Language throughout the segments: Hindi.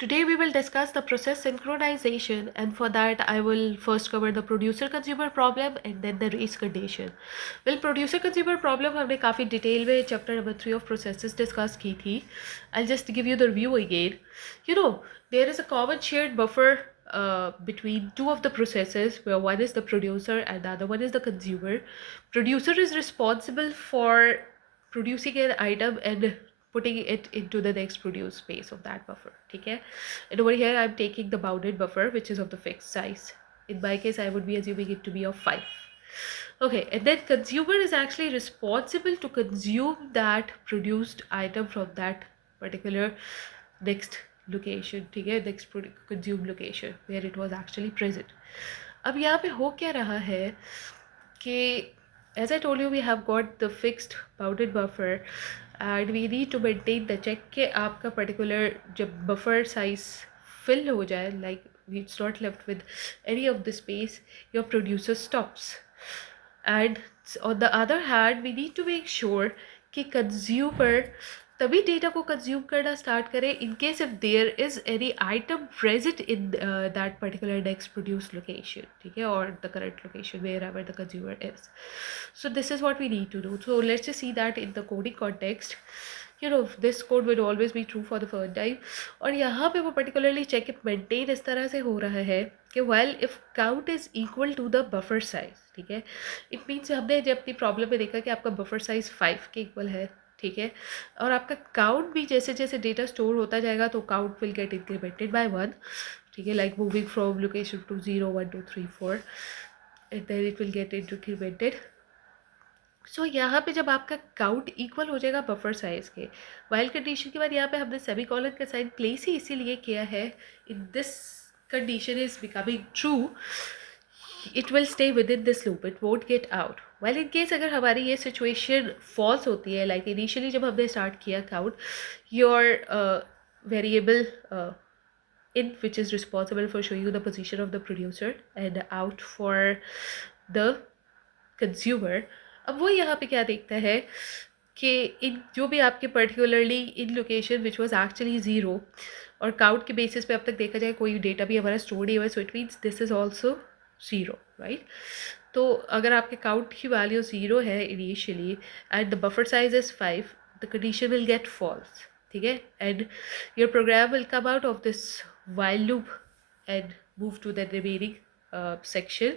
Today we will discuss the process synchronization, and for that I will first cover the producer consumer problem and then the race condition. Well, producer consumer problem हमने काफ़ी डिटेल में chapter number 3 of processes discuss की थी. I'll just give you the review again. You know, there is a common shared buffer between two of the processes, where one is the producer and the other one is the consumer. Producer is responsible for producing an item and putting it into the next produce space of that buffer. Okay, and over here I'm taking the bounded buffer, which is of the fixed size. In my case I would be assuming it to be of 5. Okay, and then consumer is actually responsible to consume that produced item from that particular next location. ठीक है, next consumed location where it was actually present. अब यहाँ पे हो क्या रहा है कि as I told you, we have got the fixed bounded buffer and we need to maintain the check कि आपका particular जब buffer size fill हो जाए, like it's not left with any of the space, your producer stops. And on the other hand, we need to make sure कि consumer तभी डेटा को कंज्यूम करना स्टार्ट करें in case if there is any item present in that particular next produced location, ठीक है, or the current location wherever the consumer is. So this is what we need to do. So let's just see that in the coding context. You know, this code will always be true for the first time. और यहाँ पे वो particularly check if maintain इस तरह से हो रहा है कि while if count is equal to the buffer size, ठीक है, it means हमने जब अपनी प्रॉब्लम में देखा कि आपका बफर साइज 5 के इक्वल है, ठीक है, और आपका काउंट भी जैसे जैसे डेटा स्टोर होता जाएगा तो count will get incremented by 1, ठीक है, like moving from location to 0 1 2 3 4 and then it will get incremented. So यहाँ पे जब आपका काउंट इक्वल हो जाएगा बफर साइज के, वाइल कंडीशन के बाद यहाँ पे हमने सेमी कॉलन का साइन प्लेस ही इसीलिए किया है. In this condition is becoming true, it will stay within this loop, it won't get out. While in case अगर हमारी ये situation false होती है, like initially जब हमने start किया count, your variable in which is responsible for showing you the position of the producer and out for the consumer, अब वो यहाँ पे क्या देखता है कि इन जो भी आपके particularly in location which was actually zero और काउंट के बेसिस पे अब तक देखा जाए कोई डेटा भी हमारा स्टोर नहीं हुआ है, so it means this is also zero, right. तो अगर आपके काउंट की वैल्यू ज़ीरो है initially and the buffer size is 5, the condition will get false, ठीक है, and your program will come out of this while loop and move to the remaining section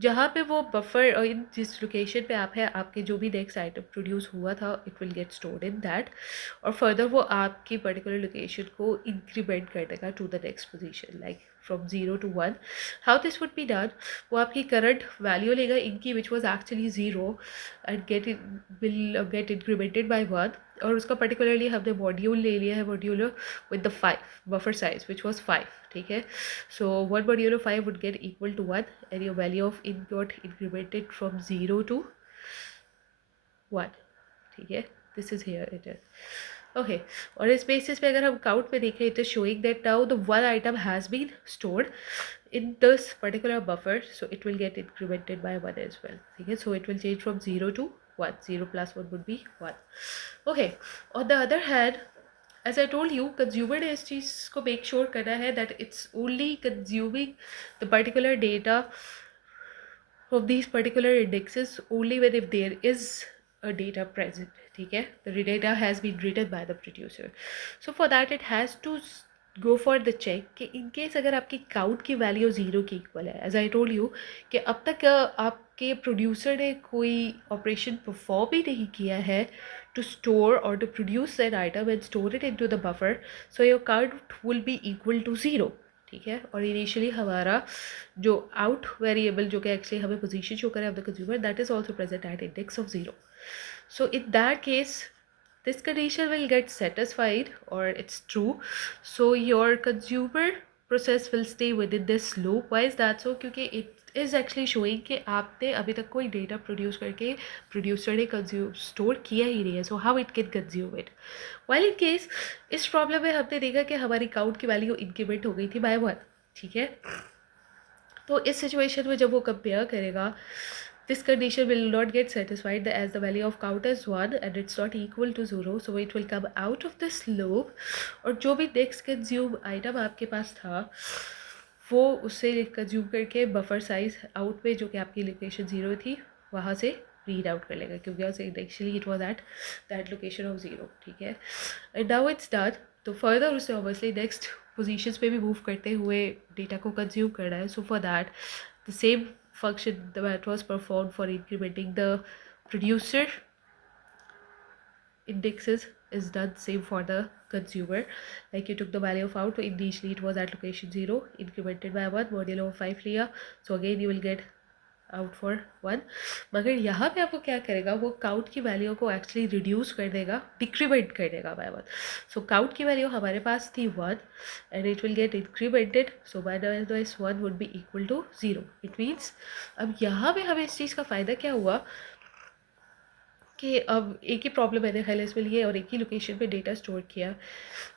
जहाँ पे वो बफर और इन जिस लोकेशन पे आप है आपके जो भी नेक्स्ट आइटम प्रोड्यूस हुआ था it will get stored in that, और फर्दर वो आपकी पर्टिकुलर लोकेशन को इंक्रीमेंट कर देगा to the next position, like from 0 to 1. How this would be done, वो आपकी करंट वैल्यू लेगा इनकी which was actually 0 and will get incremented by 1, और उसका पर्टिकुलरली हमने मॉड्यूल ले लिया है, module with the 5 buffer size which was 5, ठीक है. सो 1 modulo 5 would get equal to 1 and your value of in got incremented from 0 to 1, ठीक है. This is here it is okay. और इस बेसिस पे अगर हम काउंट में देखें it is showing that now the one item has been stored in this particular buffer, so it will get incremented by 1 as well, ठीक है. So it will change from 0 to 1, 0 plus 1 would be 1. Okay, on the other hand, as I told you, consumer ने इस चीज़ को make sure करना है that it's only consuming the particular data of these particular indexes only when if there is a data present, ठीक है, the data has been written by the producer. So for that it has to go for the check कि in case अगर आपकी काउंट की वैल्यू 0 की इक्वल है, एज आई टोल्ड यू कि अब तक आपके प्रोड्यूसर ने कोई ऑपरेशन परफॉर्म ही नहीं किया है to store or to produce an item and store it into the buffer, so your count will be equal to 0, ठीक है. और इनिशियली हमारा जो आउट वेरिएबल जो कि एक्चुअली हमें पोजीशन शो करे of the consumer that is also present at index of 0. So in that case this condition will get satisfied or it's true, so your consumer process will stay within this loop. Why is that so? क्योंकि it is actually showing कि आपने अभी तक कोई डेटा प्रोड्यूस करके प्रोड्यूसर ने कंज्यूम स्टोर किया ही नहीं है, so how it can consume it. While in case इस प्रॉब्लम में हमने देखा कि हमारी काउंट की वैल्यू इंक्रीमेंट हो गई थी बाय 1, ठीक है. तो इस सिचुएशन में जब वो कंपेयर करेगा This condition will not get satisfied as the value of count is 1 and it's not equal to 0, so it will come out of this loop. और जो भी next consume item आपके पास था वो उससे कंज्यूम करके बफर साइज आउट में जो कि आपकी लोकेशन 0 थी वहाँ से रीड आउट कर लेगा, क्योंकि actually it was at that location of 0. ठीक है, एंड नाउ इट्स डन. तो फर्दर उसे ऑब्वियसली नेक्स्ट पोजीशंस पे भी मूव करते हुए डेटा को कंज्यूम करना है. So for that the same function that was performed for incrementing the producer indexes is done same for the consumer. Like you took the value of out, initially it was at location 0, incremented by 1, modulo 5 लिया, so again you will get out for 1. मगर यहाँ पे आपको क्या करेगा, वो काउंट की वैल्यू को एक्चुअली रिड्यूस कर देगा, डिक्रीमेंट कर देगा by 1. सो काउंट की वैल्यू हमारे पास थी 1 and it will get incremented. So minus 1 would be equal to 0. It means अब यहाँ पे हमें इस चीज़ का फ़ायदा क्या हुआ कि अब एक ही प्रॉब्लम मैंने खाली इसमें लिए और एक ही लोकेशन पे डेटा स्टोर किया.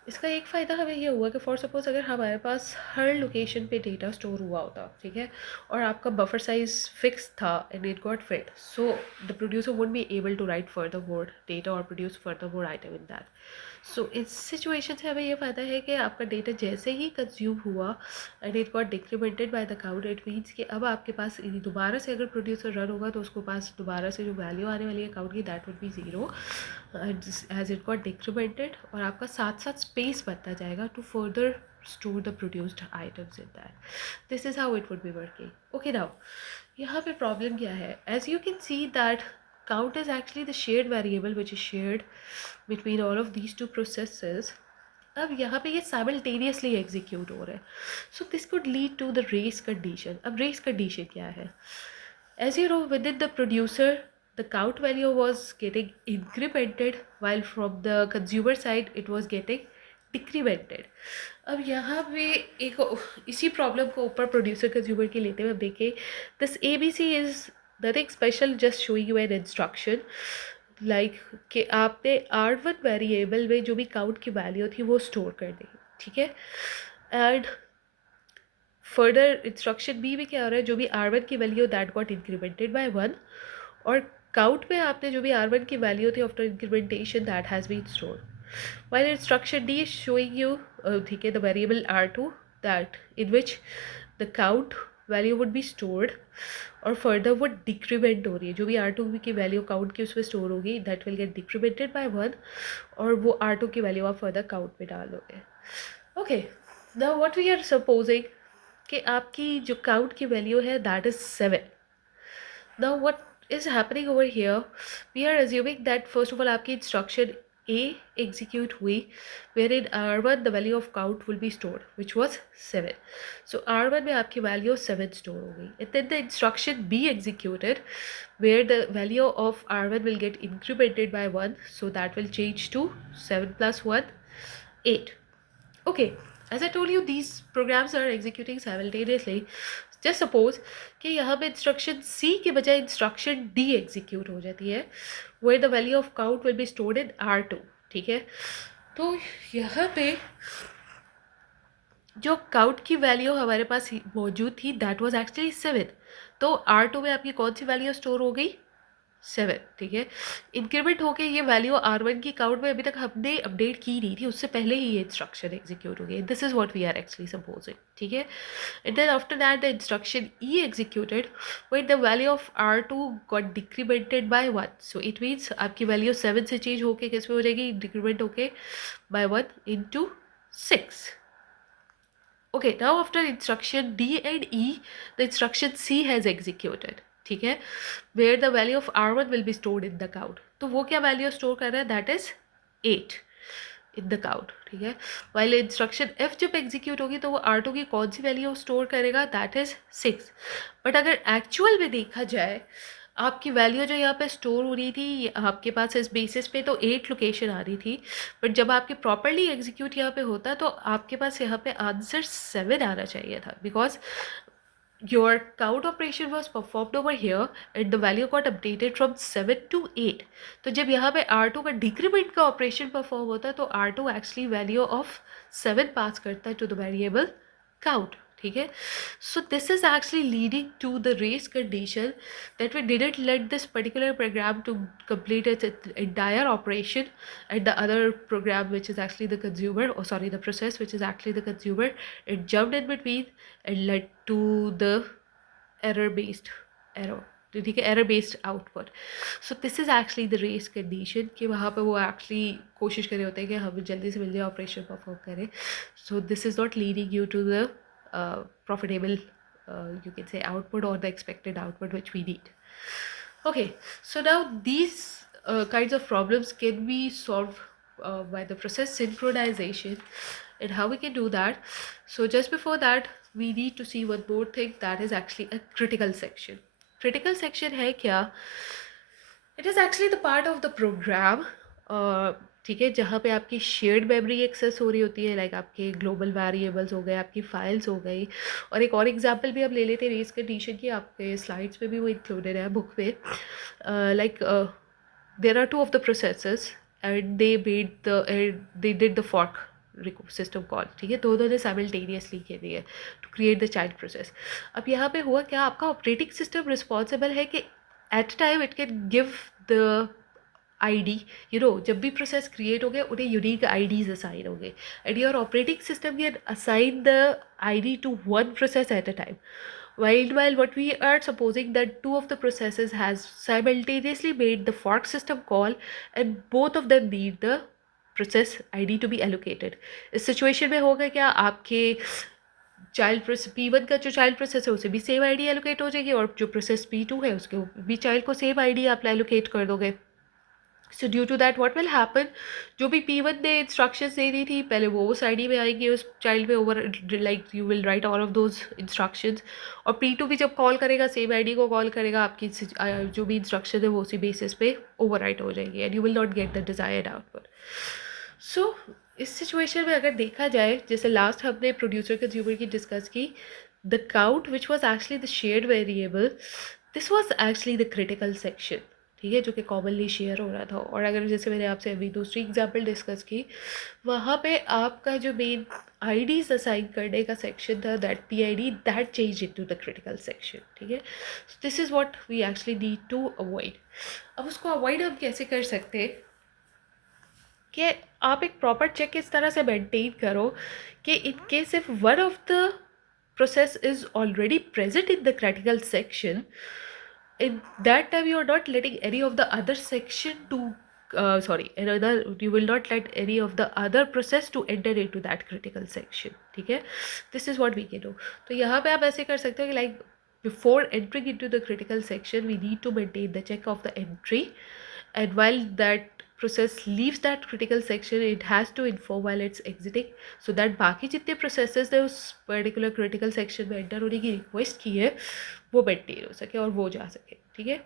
इसका एक फ़ायदा हमें ये हुआ कि फॉर सपोज अगर हमारे पास हर लोकेशन पे डेटा स्टोर हुआ होता, ठीक है, और आपका बफर साइज फिक्स था and it got fit, so the producer would be able to write further more data और produce further more item in that. So इस सिचुएशन से हमें ये फ़ायदा है कि आपका डेटा जैसे ही कंज्यूम हुआ and it got decremented by the count, it means कि अब आपके पास दोबारा से अगर प्रोड्यूसर रन होगा तो उसको पास दोबारा से जो वैल्यू आने वाली है काउंट की, that would be 0 as it got decremented. और आपका साथ साथ स्पेस बनता जाएगा to further store the produced items in that. This is how it would be working. Okay, now यहाँ पे problem क्या है? As you can see that count is actually the shared variable which is shared between all of these two processes. अब यहाँ पे ये simultaneously execute हो रहा है. So this could lead to the race condition. अब race condition क्या है? As you know, within the producer, the count value was getting incremented while from the consumer side it was getting डिक्रीमेंटेड. अब यहाँ पे एक इसी प्रॉब्लम को ऊपर प्रोड्यूसर कंज्यूमर के लेते हुए देखें, this ABC is nothing special, just showing you an instruction like कि आपने R1 वेरिएबल में जो भी काउंट की वैल्यू थी वो स्टोर कर दी, ठीक है. एंड फर्दर इंस्ट्रक्शन बी में क्या हो रहा है, जो भी R1 की value that got incremented by 1, और काउंट में आपने जो भी R1 की वैल्यू थी after incrementation that has been stored. While instruction D is showing you the variable R2 that in which the count value would be stored और further वो decrement हो रही है, जो भी R2 की वैल्यू काउंट की उसमें स्टोर होगी that will get decremented by 1 और वो R2 की वैल्यू आप फर्दर काउंट में डालोगे. Okay, now what we are supposing कि आपकी जो काउंट की वैल्यू है that is 7. Now what is happening over here, we are assuming that first of all आपकी instruction A execute हुई wherein R1 the value of count will be stored which was 7. So R1 में आपकी value 7 store हो गई, and then the instruction B executed where the value of R1 will get incremented by 1, so that will change to 7 plus 1 8. Okay, as I told you these programs are executing simultaneously. Just suppose कि यहाँ पे इंस्ट्रक्शन C के बजाय इंस्ट्रक्शन D एग्जीक्यूट हो जाती है where the value of count will be stored in R2, ठीक है. तो यहाँ पे जो काउंट की वैल्यू हमारे पास मौजूद थी दैट वाज एक्चुअली 7. तो R2 में आपकी कौन सी वैल्यू स्टोर हो गई, 7, ठीक है. इंक्रीमेंट होके ये वैल्यू R1 की काउंट में अभी तक हमने अपडेट की नहीं थी, उससे पहले ही ये इंस्ट्रक्शन एग्जीक्यूट हो गई. This is what we are actually supposing, ठीक है. And then after that the instruction E executed when the value of R2 got decremented by 1. So it means आपकी वैल्यू 7 से चेंज होके किस में हो जाएगी, डिक्रीमेंट होके bye 1 into 6. Okay, now after instruction D and E, the instruction C has executed, ठीक है, where the value of R1 will be stored in the count. तो वो क्या वैल्यू स्टोर कर रहा है, that is 8 in the count, ठीक है. while इंस्ट्रक्शन F जब एग्जीक्यूट होगी तो वो R2 की कौन सी वैल्यू स्टोर करेगा, that is 6. बट अगर एक्चुअल में देखा जाए आपकी वैल्यू जो यहाँ पे स्टोर हो रही थी आपके पास इस बेसिस पे तो 8 लोकेशन आ रही थी, बट जब आपके प्रॉपरली एग्जीक्यूट यहाँ पे होता तो आपके पास यहाँ पे आंसर 7 आना चाहिए था, because your count operation was performed over here and the value got updated from 7 to 8. तो जब यहाँ पे R2 का डिक्रीमेंट का ऑपरेशन परफॉर्म होता है तो R2 एक्चुअली वैल्यू ऑफ 7 पास करता है टू द वेरिएबल काउंट, ठीक है. So this is actually leading to the race condition that we didn't let this particular program to complete its entire operation, and the other program, which is actually the consumer, or sorry, the process, which is actually the consumer, it jumped in between and led to the error based error. ठीक है, error based output. So this is actually the race condition कि वहाँ पे वो actually कोशिश कर रहे होते हैं कि हम जल्दी से जल्दी ऑपरेशन परफॉर्म करें. So this is not leading you to the profitable, you can say, output or the expected output which we need. Okay, so now these kinds of problems can be solved by the process synchronization, and how we can do that. So just before that, we need to see one more thing, that is actually a critical section. Critical section है क्या? It is actually the part of the program, ठीक है, जहाँ पे आपकी शेयर्ड मेमोरी एक्सेस हो रही होती है, लाइक आपके ग्लोबल वेरिएबल्स हो गए, आपकी फाइल्स हो गई. और एक और एग्जांपल भी हम ले लेते हैं रेस कंडीशन की, आपके स्लाइड्स में भी वो इंक्लूडेड है बुक में. Like there are two of the processes and they did the fork system call. ठीक है, दोनों ने साइमल्टेनियसली के लिए to create the child process. अब यहाँ पे हुआ क्या, आपका ऑपरेटिंग सिस्टम रिस्पॉन्सिबल है कि at time it can give the ID, जब भी प्रोसेस क्रिएट हो गए उन्हें यूनिक IDs असाइन हो गए, and your operating system can assign the ID to one process at a time. While what we are supposing that two of the processes has simultaneously made the fork system call, and both of them need the process ID to be allocated. इस सिचुएशन में होगा क्या, आपके चाइल्ड प्रोसेस P1 का जो चाइल्ड प्रोसेस है उसे भी सेम ID एलोकेट हो जाएगी, और जो प्रोसेस P2 है उसके भी चाइल्ड को सेम ID आप एलोकेट कर दोगे. So due to that what will happen, जो भी P1 ने इंस्ट्रक्शंस दे दी थी पहले वो उस ID में आएंगे, उस चाइल्ड में over, like you will write all of those instructions. और P2 भी जब कॉल करेगा सेम ID को कॉल करेगा, आपकी जो भी इंस्ट्रक्शन है वो उसी बेसिस पे ओवर राइट हो जाएगी, and you will not get the desired output. So इस सिचुएशन में अगर देखा जाए, जैसे लास्ट हमने प्रोड्यूसर कंज्यूमर की डिस्कस की, the count which was actually the shared variable, this was actually the critical section. ठीक है, जो कि कॉमनली शेयर हो रहा था. और अगर जैसे मैंने आपसे अभी दूसरी एग्जांपल डिस्कस की, वहाँ पे आपका जो मेन IDs असाइन करने का सेक्शन था, that PID, that change into the critical section. ठीक है, this is what we actually need to avoid. अब उसको अवॉइड हम कैसे कर सकते हैं कि आप एक प्रॉपर चेक इस तरह से मेंटेन करो कि in case if one of the process is already present in the critical section, in that time you are not letting any of the other section to you will not let any of the other process to enter into that critical section. ठीक है, this is what we can do. तो यहाँ पे आप ऐसे कर सकते हो कि like before entering into the critical section we need to maintain the check of the entry, and while that process leaves that critical section it has to inform while it's exiting, so that बाकी जितने processes ने उस particular critical section में enter होने की request की है वो maintain हो सके और वो जा सके. ठीक है,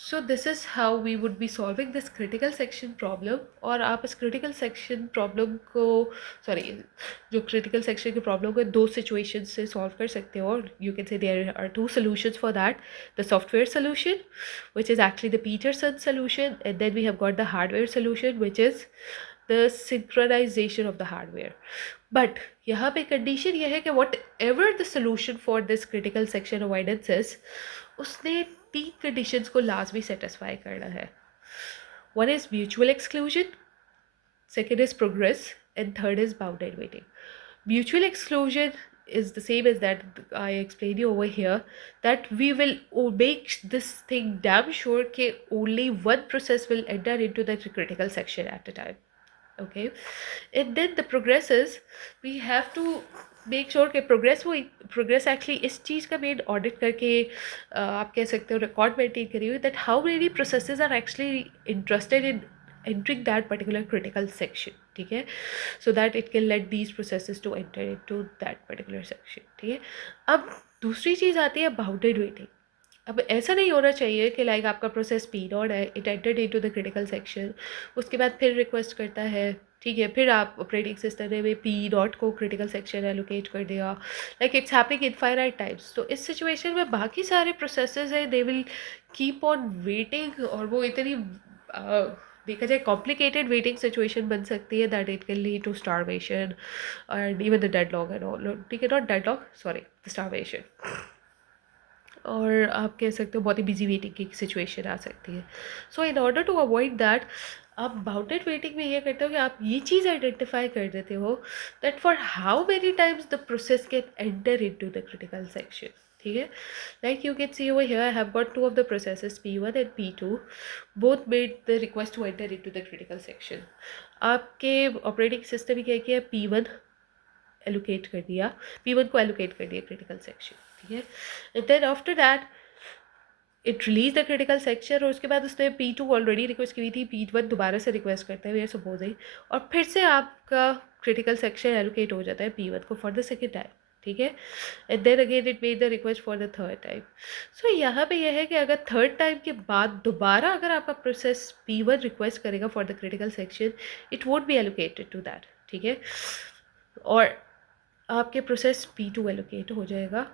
so this is how we would be solving this critical section problem. और आप इस critical section problem को जो critical section के problem को दो situations से solve कर सकते हो, और you can say there are two solutions for that. The software solution, which is actually the Peterson solution, and then we have got the hardware solution, which is the synchronization of the hardware. But यहाँ पे condition ये है कि whatever the solution for this critical section avoidance is, उसने 3 conditions को लाजमी satisfy करना है. One is mutual exclusion, second is progress, and third is bounded waiting. Mutual exclusion is the same as that I explained you over here, that we will make this thing damn sure that only one process will enter into the critical section at a time. Okay, and then the progress is we have to make sure कि प्रोग्रेस एक्चुअली इस चीज़ का मेन ऑडिट करके आप कह सकते हो रिकॉर्ड मेंटेन करी हुई, that how many processes are actually interested in entering that particular critical section. ठीक है, so that it can let these processes to enter into that particular section. ठीक है, अब दूसरी चीज़ आती है बाउंडेड वेटिंग. अब ऐसा नहीं होना चाहिए कि लाइक आपका प्रोसेस P0 है, it entered into the critical section, उसके बाद फिर रिक्वेस्ट करता है, ठीक है, फिर आप ऑपरेटिंग सिस्टम ने P0 को क्रिटिकल सेक्शन एलोकेट कर दिया, like it's happening infinite times. तो इस सिचुएशन में बाकी सारे प्रोसेसेस हैं, they will keep on waiting, और वो इतनी देखा जाए कॉम्प्लिकेटेड वेटिंग सिचुएशन बन सकती है that it can lead to starvation and even the deadlock and all, ठीक है, नॉट डेडलॉक, सॉरी, स्टारवेशन। और आप कह सकते हो बहुत ही बिजी वेटिंग की सिचुएशन आ सकती है। So in order to avoid that, आप बाउंडेड वेटिंग में ये करते हो कि आप ये चीज़ आइडेंटिफाई कर देते हो that for how many times the process can enter into the critical section, ठीक है। Like you can see over here I have got two of the processes P1 and P2, both made the request to enter into the critical section. आपके ऑपरेटिंग सिस्टम ही क्या किया, P1 एलोकेट कर दिया, P1 को एलोकेट कर दिया क्रिटिकल सेक्शन, ठीक है। And then after that it release the critical section, और उसके बाद उसने P2 ऑलरेडी रिक्वेस्ट की थी, P1 दोबारा से रिक्वेस्ट करते हैं वी आर सपोजिंग, और फिर से आपका क्रिटिकल सेक्शन एलोकेट हो जाता है P1 को फॉर द सेकेंड टाइम, ठीक है। And then again it made the request for the third time. So यहाँ पे यह है कि अगर थर्ड टाइम के बाद दोबारा अगर आपका प्रोसेस P1 रिक्वेस्ट करेगा for the critical section, it won't be allocated to that, ठीक है, और आपके प्रोसेस P2 एलोकेट हो जाएगा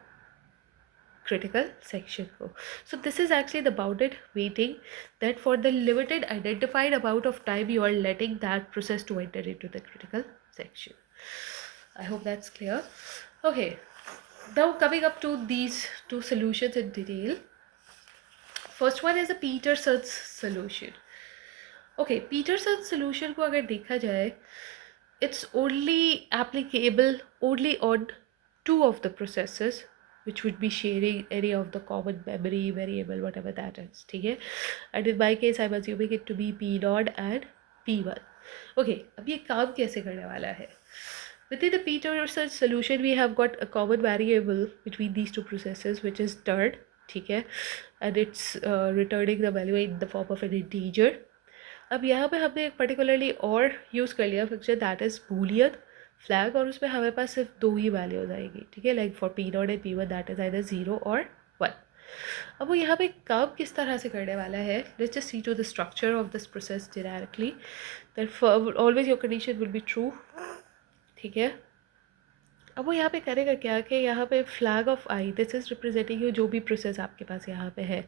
critical section को. So this is actually the bounded waiting, that for the limited identified amount of time you are letting that process to enter into the critical section. I hope that's clear. Okay, now coming up to these two solutions in detail. First one is the Peterson's solution. Okay, Peterson's solution को अगर देखा जाए, it's only applicable only on two of the processes which would be sharing any of the common memory variable, whatever that is, ठीक है। And in my case I'm assuming it to be P0 and P1. Okay, अब ये काम कैसे करने वाला है? Within the Peterson solution we have got a common variable between these two processes which is turn, ठीक है, and it's returning the value in the form of an integer. अब यहाँ पे हमने एक पर्टिकुलरली और यूज़ कर लिया function that is Boolean flag, और उसमें हमारे पास सिर्फ दो ही वैल्यूज आएगी, ठीक है, like for P0 and P1 that is either 0 और 1। अब वो यहाँ पे काम किस तरह से करने वाला है, let's just see to the structure of this process directly, that always your condition will be true, ठीक है। अब वो यहाँ पे करेगा क्या कि यहाँ पे flag of I, this is representing you, जो भी प्रोसेस आपके पास यहाँ पे है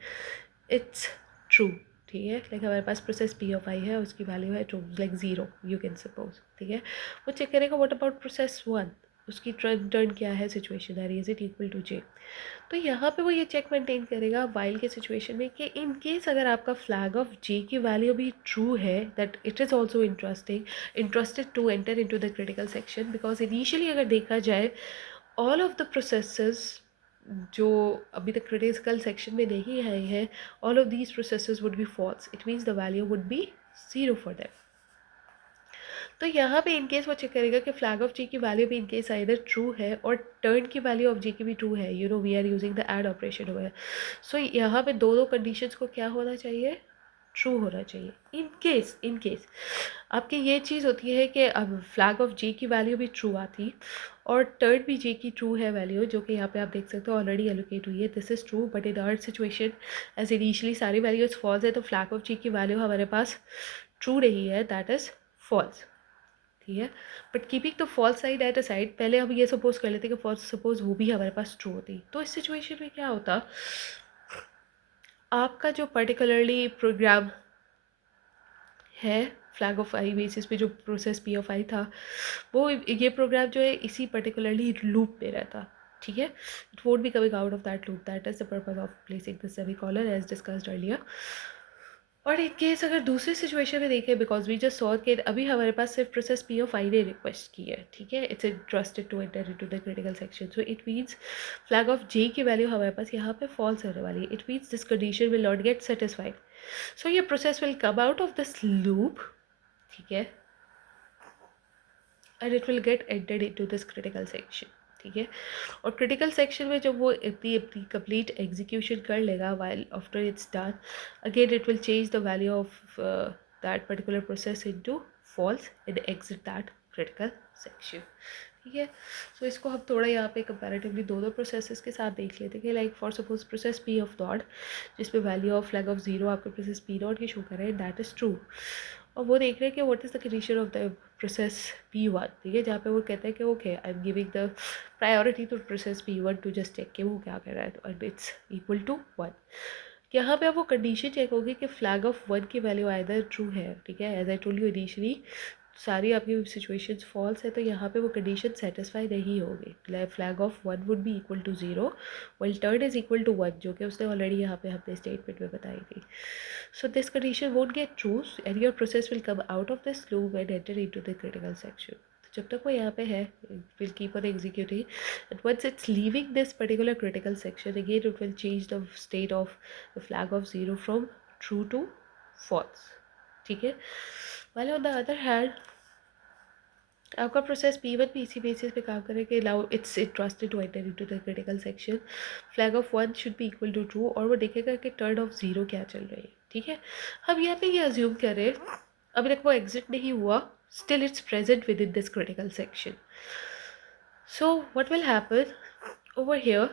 इट्स ट्रू, ठीक है। लाइक हमारे पास प्रोसेस P ऑफ आई है, उसकी वैल्यू है true, like 0 you can suppose, ठीक है। वो चेक करेगा व्हाट अबाउट प्रोसेस 1, उसकी टर्न क्या है, सिचुएशन है is it equal to J। तो यहाँ पे वो ये चेक मेंटेन करेगा वाइल के सिचुएशन में कि इन केस अगर आपका फ्लैग ऑफ J की वैल्यू भी ट्रू है, that it is also interested to enter into the critical section, because initially अगर देखा जाए ऑल ऑफ द प्रोसेसेस जो अभी तक क्रिटिकल सेक्शन में नहीं आए हैं, all of these processes would be false, it means the value would be 0 for them. तो यहाँ पे इनकेस वो चेक करेगा कि फ्लैग ऑफ J की वैल्यू भी इनकेस आइदर ट्रू है और टर्न की वैल्यू ऑफ J की भी ट्रू है, you know we are using the add operation हुआ है। सो यहाँ पे दोनों कंडीशंस को क्या होना चाहिए, ट्रू होना चाहिए। इन केस आपकी ये चीज़ होती है कि अब फ्लैग ऑफ J की वैल्यू भी ट्रू आती और टर्न भी J की ट्रू है वैल्यू, जो कि यहाँ पे आप देख सकते हो ऑलरेडी एलोकेट हुई है, this is true, but in our situation as initially सारी वैल्यूज फॉल्स है, तो फ्लैग ऑफ J की वैल्यू हमारे पास ट्रू नहीं है, दैट इज़ फॉल्स, ठीक है। But keeping the false side at a side, पहले हम ये सपोज कर लेते कि फॉल्स सपोज वो भी हमारे पास ट्रू होती, तो इस सिचुएशन में क्या होता, आपका जो पर्टिकुलरली प्रोग्राम है फ्लैग ऑफ आई बेसिस पे, जो प्रोसेस P ऑफ आई था, वो ये प्रोग्राम जो है इसी पर्टिकुलरली लूप पे रहता, ठीक है। It won't be coming out of that loop, that is the purpose of placing the semicolon as discussed earlier. और इन केस अगर दूसरी सिचुएशन में देखें, बिकॉज वी जस्ट सॉ कि अभी हमारे पास सिर्फ प्रोसेस P ऑफ आई ने रिक्वेस्ट की है, ठीक है, it's interested to enter into the critical section, so it means flag of J की वैल्यू हमारे पास यहाँ पे फॉल्स होने वाली है, it means this condition will not get satisfied, so ये process will come out of this loop, ठीक है, and it will get entered into this critical section, ठीक है। और क्रिटिकल सेक्शन में जब वो अपनी कंप्लीट एग्जीक्यूशन कर लेगा, while after it's done again it will change the value of that particular process into false and exit that critical section, ठीक है। सो इसको हम थोड़ा यहाँ पे कंपैरेटिवली दोनों प्रोसेसेस के साथ देख लेते हैं कि like for suppose process P of not, जिसमें वैल्यू ऑफ फ्लैग ऑफ 0 आपके प्रोसेस P0 की शो कर रहे हैं, दैट इज़ ट्रू, और वो देख रहे हैं कि what is the condition of the process P1, ठीक है, जहाँ पे वो कहते हैं कि okay I am giving the priority to process P1 to just check कि वो क्या कर रहा है, एंड इट्स इक्वल टू 1। यहाँ पे अब वो कंडीशन चेक होगी कि फ्लैग ऑफ वन की वैल्यू आइदर ट्रू है, ठीक है, as I told you initially सारी आपकी सिचुएशंस फॉल्स है, तो यहाँ पे वो कंडीशन सेटिस्फाई नहीं होगी। Flag of one would be equal to zero, well turn is equal to one, जो कि उसने ऑलरेडी यहाँ पे अपने स्टेटमेंट में बताई थी। So this condition won't get true and your process will come out of this loop and enter into the critical section. जब तक वो यहाँ पे है, will keep on executing, and once it's leaving this particular critical section, again it will change the state of the flag of 0 from true to false, ठीक है। while on the other hand आपका प्रोसेस P1 भी इसी बेसिस पे काम करे कि now it's interested to enter into the critical section, flag of one should be equal to true, और वो देखेगा कि टर्न ऑफ जीरो क्या चल रही है, ठीक है। हम यहाँ पे ये अज्यूम करें अभी तक वो एग्जिट नहीं हुआ, still it's present within this critical section. So what will happen over here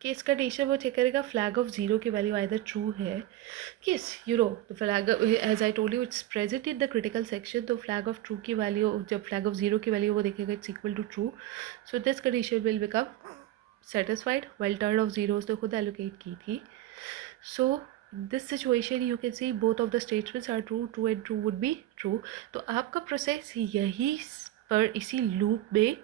कि इस कंडीशन वो चेक करेगा फ्लैग ऑफ जीरो की वैल्यू आइदर ट्रू है, yes you know the flag as I told you it's present in the critical section, तो फ्लैग ऑफ ट्रू की वैल्यू, जब फ्लैग ऑफ जीरो की वैल्यू वो देखेगा it's equal to true, so this condition will become satisfied while turn of zero उसने खुद एलोकेट की थी। So this situation you can see both of the statements are true, true and true would be true. तो आपका प्रोसेस यही पर इसी लूप में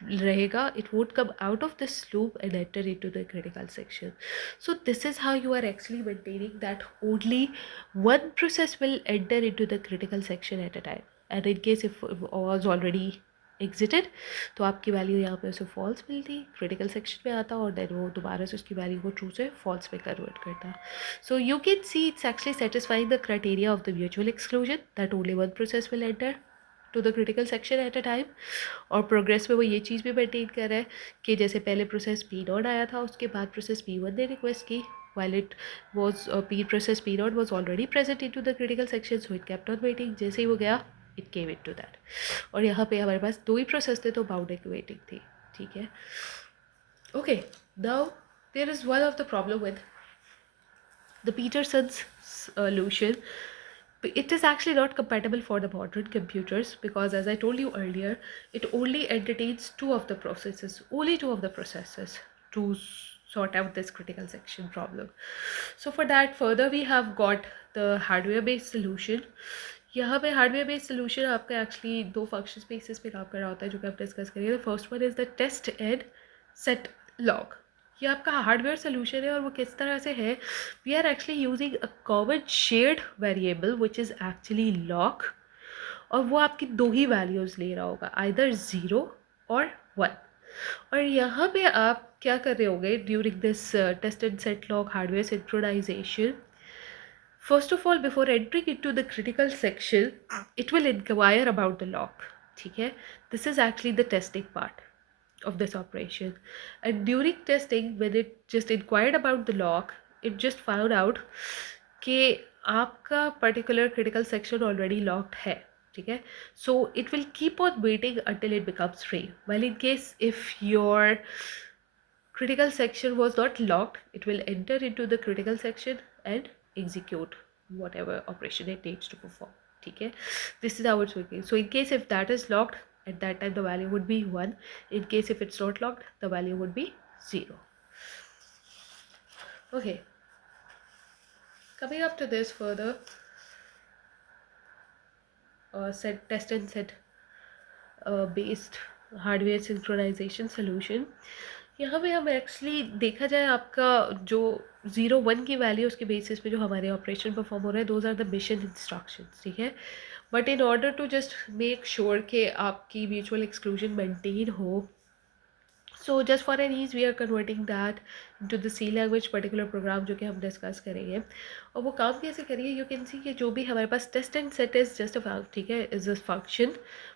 रहेगा, it won't come out of this loop and enter into the critical section. So this is how you are actually maintaining that only one process will enter into the critical section at a time, and in case if it was already exited तो आपकी वैल्यू यहाँ पे उसे फॉल्स मिलती, क्रिटिकल सेक्शन में आता और देन वो दोबारा से उसकी वैल्यू को ट्रू से फॉल्स में कन्वर्ट करता। So you can see it's actually satisfying the criteria of the mutual exclusion that only one process will enter to the critical section at a time. और प्रोग्रेस में वो ये चीज़ भी मेंटेन कर रहा है कि जैसे पहले प्रोसेस पी नॉट आया था, उसके बाद प्रोसेस P1 ने रिक्वेस्ट की, while it was process P node was already present into the critical section, so it kept on waiting, जैसे ही वो गया it came into that। और यहाँ पे हमारे पास दो ही प्रोसेस थे तो बाउंडेड वेटिंग थी, ठीक है। Okay, now there is one of the problem with the Peterson's solution. It is actually not compatible for the modern computers because, as I told you earlier, it only entertains two of the processes, only two of the processes to sort out this critical section problem. So for that, further we have got the hardware-based solution. यहाँ पे हार्डवेयर बेस्ड सोल्यूशन आपका एक्चुअली दो फंक्शन बेसिस पे काम कर रहा होता है जो कि आप डिस्कस करेंगे। The first one is the test and set log. ये आपका हार्डवेयर सोल्यूशन है और वो किस तरह से है, we are actually using a common shared variable which is actually log, और वो आपकी दो ही वैल्यूज़ ले रहा होगा, आइदर ज़ीरो और वन। और यहाँ पे आप क्या कर रहे होगे during this test and set log hardware synchronization, first of all before entering into the critical section it will inquire about the lock, ठीक है। this is actually the testing part of this operation, and during testing when it just inquired about the lock it just found out कि आपका particular critical section already locked है, ठीक है। so it will keep on waiting until it becomes free, well in case if your critical section was not locked it will enter into the critical section and execute whatever operation it needs to perform, ठीक है। this is how it's working. So in case if that is locked at that time the value would be 1, in case if it's not locked the value would be 0. Okay, coming up to this further set test and set based hardware synchronization solution. यहाँ पे हम एक्चुअली देखा जाए आपका जो 0 1 की वैल्यू उसके बेसिस पे जो हमारे ऑपरेशन परफॉर्म हो रहे हैं those are the mission instructions, ठीक है। But in order to just make sure कि आपकी म्यूचुअल एक्सक्लूजन मेंटेन हो, so just for an ease we are converting that to the C language particular program जो कि हम डिस्कस करेंगे। और वो काम कैसे करिए, यू कैन सी कि जो भी हमारे पास test and set is just a ठीक है is a function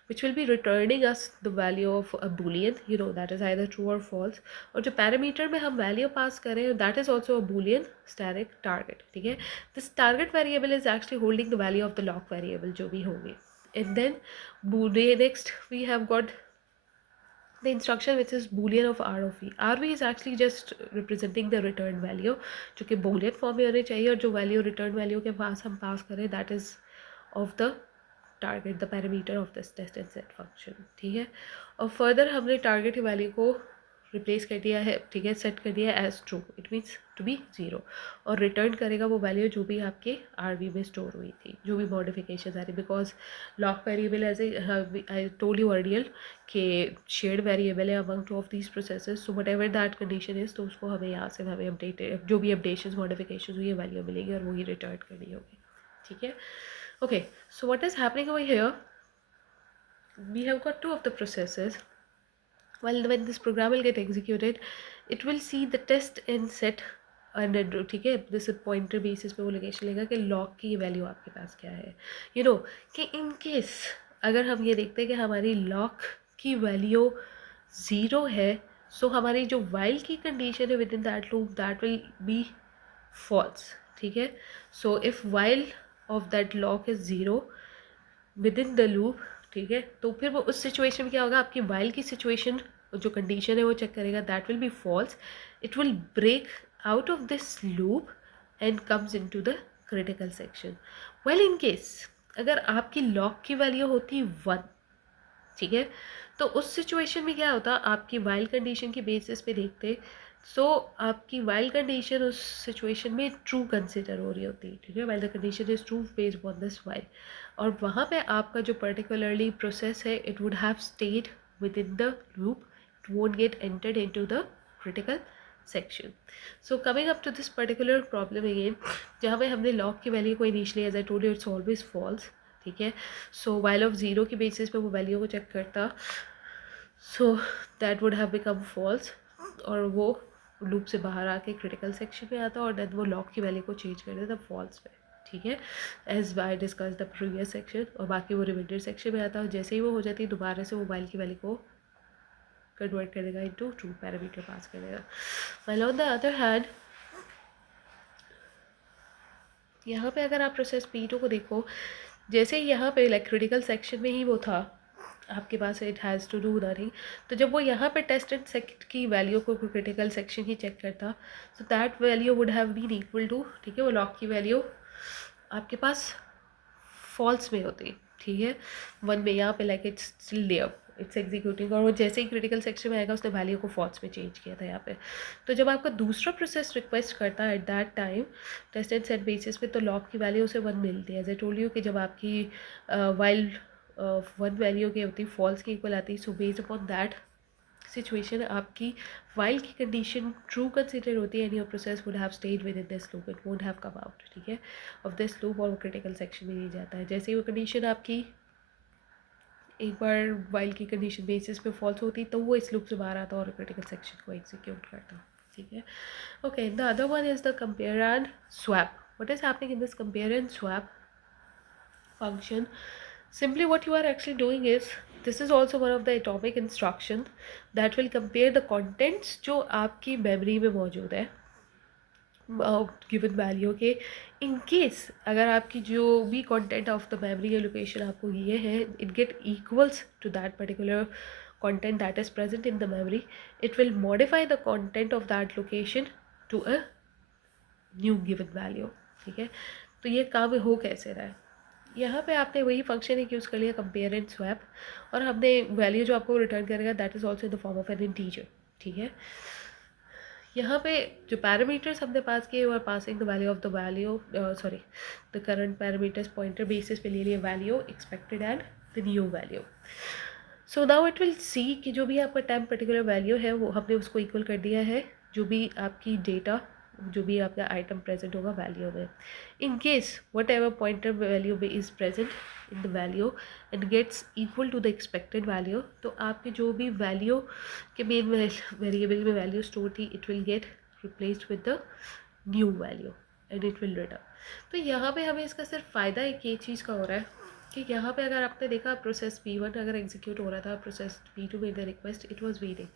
which will be returning us the value of a boolean, you know, that is either true or false, और जो पैरामीटर में हम वैल्यू पास करें that is also a boolean static target, ठीक है। this target variable is actually holding the value of the lock variable जो भी होगी, and then next we have got the instruction which is boolean of r of v. rv is actually just representing the return value जो कि boolean फॉर्म में होनी चाहिए, और जो वैल्यू रिटर्न वैल्यू के पास हम पास करें that is of the target, the parameter of this test and set function, ठीक है। और फर्दर हमने टारगेट की वैल्यू को रिप्लेस कर दिया है, ठीक है, सेट कर दिया है as true, it means to be 0, और रिटर्न करेगा वो वैल्यू जो भी आपके आरबी में स्टोर हुई थी, जो भी मॉडिफिकेशन आ रही, because lock variable as I told you earlier कि शेयर्ड वेरिएबल है among two of these processes, so whatever that condition is, तो उसको हमें यहाँ से हमें अपडेट जो भी अपडेशन मॉडिफिकेशन हुई है वैल्यू मिलेगी और वही रिटर्न करनी होगी, ठीक है. Okay, so what is happening over here, we have got two of the processes. Well, when this program will get executed, it will see the test and set, and ठीक है, this पॉइंटर बेसिस पे वो लोकेशन लेगा कि लॉक की वैल्यू आपके पास क्या है, यू नो, कि इन केस अगर हम ये देखते हैं कि हमारी लॉक की वैल्यू 0 है, सो हमारी जो वाइल की कंडीशन है within that loop that will be false, ठीक है. So if while of that lock is 0 within the loop, ठीक है, तो फिर वो उस सिचुएशन में क्या होगा, आपकी वाइल की सिचुएशन जो कंडीशन है वो चेक करेगा, that will be false, it will break out of this loop and comes into the critical section. Well, in case अगर आपकी लॉक की वैल्यू होती 1, ठीक है, तो उस सिचुएशन में क्या होता, आपकी वाइल कंडीशन की बेसिस पे देखते, सो आपकी वाइल कंडीशन उस सिचुएशन में ट्रू कंसिडर हो रही होती, ठीक है, while the condition is true based on this while, और वहाँ पे आपका जो पर्टिकुलरली प्रोसेस है it would have stayed within the loop, it won't get entered into the critical section. So coming up to this particular problem again, जहाँ पे हमने लॉक की वैल्यू को initially as I told you it's always false, ठीक है. सो वाइल ऑफ 0 की बेसिस पे वो वैल्यू को चेक करता, so that would have become false, और वो लूप से बाहर आके क्रिटिकल सेक्शन में आता और देन वो लॉक की वैल्यू को चेंज कर देता फॉल्स पे, ठीक है, as I discuss the previous section, और बाकी वो रिमाइंडर सेक्शन में आता है, जैसे ही वो हो जाती है दोबारा से वो वाइल की वैल्यू को कन्वर्ट कर देगा इनटू ट्रू पैरामीटर पास कर देगा. Well, on the other hand यहाँ पे अगर आप प्रोसेस P2 को देखो, जैसे यहाँ पे लाइक क्रिटिकल सेक्शन में ही वो था आपके पास, it has to do nothing, तो जब वो यहाँ पे टेस्ट एंड सेट की वैल्यू को क्रिटिकल सेक्शन ही चेक करता, so that value would have been equal to, ठीक है, वो लॉक की वैल्यू आपके पास फॉल्स में होती, ठीक है, 1 में, यहाँ पे like it's still there, it's executing, और वो जैसे ही क्रिटिकल सेक्शन में आएगा उसने वैल्यू को फॉल्स में चेंज किया था यहाँ पे. तो जब आपका दूसरा प्रोसेस रिक्वेस्ट करता है at that time test and set basis पे, तो लॉक की वैल्यू उसे 1 मिलती है, एज आई टोल्ड यू कि जब आपकी वाइल 1 वैल्यू की होती फॉल्स की इक्वल आती, so based upon that situation आपकी वाइल की कंडीशन ट्रू कंसिडर होती है, and your process would have stayed with in this loop, it won't have come out, ठीक है, ऑफ दिस लूप, और वो क्रिटिकल सेक्शन में नहीं जाता है. जैसे ही वो कंडीशन आपकी एक बार वाइल की कंडीशन बेसिस पे फॉल्स होती, तो वो इस लूप से बाहर आता और क्रिटिकल सेक्शन को एग्जीक्यूट करता, ठीक है. Okay, the other one is the compare and swap. What is happening in this compare and swap function? Simply what you are actually doing is, this is also one of the atomic instruction that will compare the contents जो आपकी मेमोरी में मौजूद है गिवन वैल्यू के, इन केस अगर आपकी जो भी content of the memory location आपको ये है, it get equals to that particular content that is present in the memory, it will modify the content of that location to a new given value, ठीक है. तो ये काम हो कैसे रहा है, यहाँ पे आपने वही फंक्शन एक यूज़ कर लिया कंपेयर एंड स्वैप, और हमने वैल्यू जो आपको रिटर्न करेगा that is also in the form of N integer, ठीक है. यहाँ पे जो पैरामीटर्स हमने पास किए वो passing the value of the value, sorry, the current parameters pointer basis पे ले लिए value expected and the new value. So now it will see कि जो भी आपका टाइम पर्टिकुलर वैल्यू है वो हमने उसको इक्वल कर दिया है जो भी आपकी डेटा, जो भी आपका आइटम प्रेजेंट होगा वैल्यू में. In case whatever pointer value में is present in the value and gets equal to the expected value, तो आपकी जो भी वैल्यू के मेन वेरिएबल में वैल्यू स्टोर थी it will get replaced with the new value and it will return. तो यहाँ पे हमें इसका सिर्फ फ़ायदा एक ये चीज़ का हो रहा है कि यहाँ पे अगर आपने देखा प्रोसेस P1 अगर एग्जीक्यूट हो रहा था, process P2 made the request, it was waiting.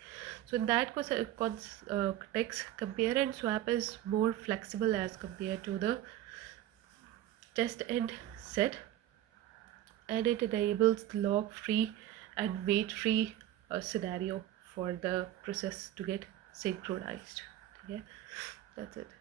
So in that context compare and swap is more flexible as compared to the test and set, and it enables the log free and wait free scenario for the process to get synchronized. Okay, that's it.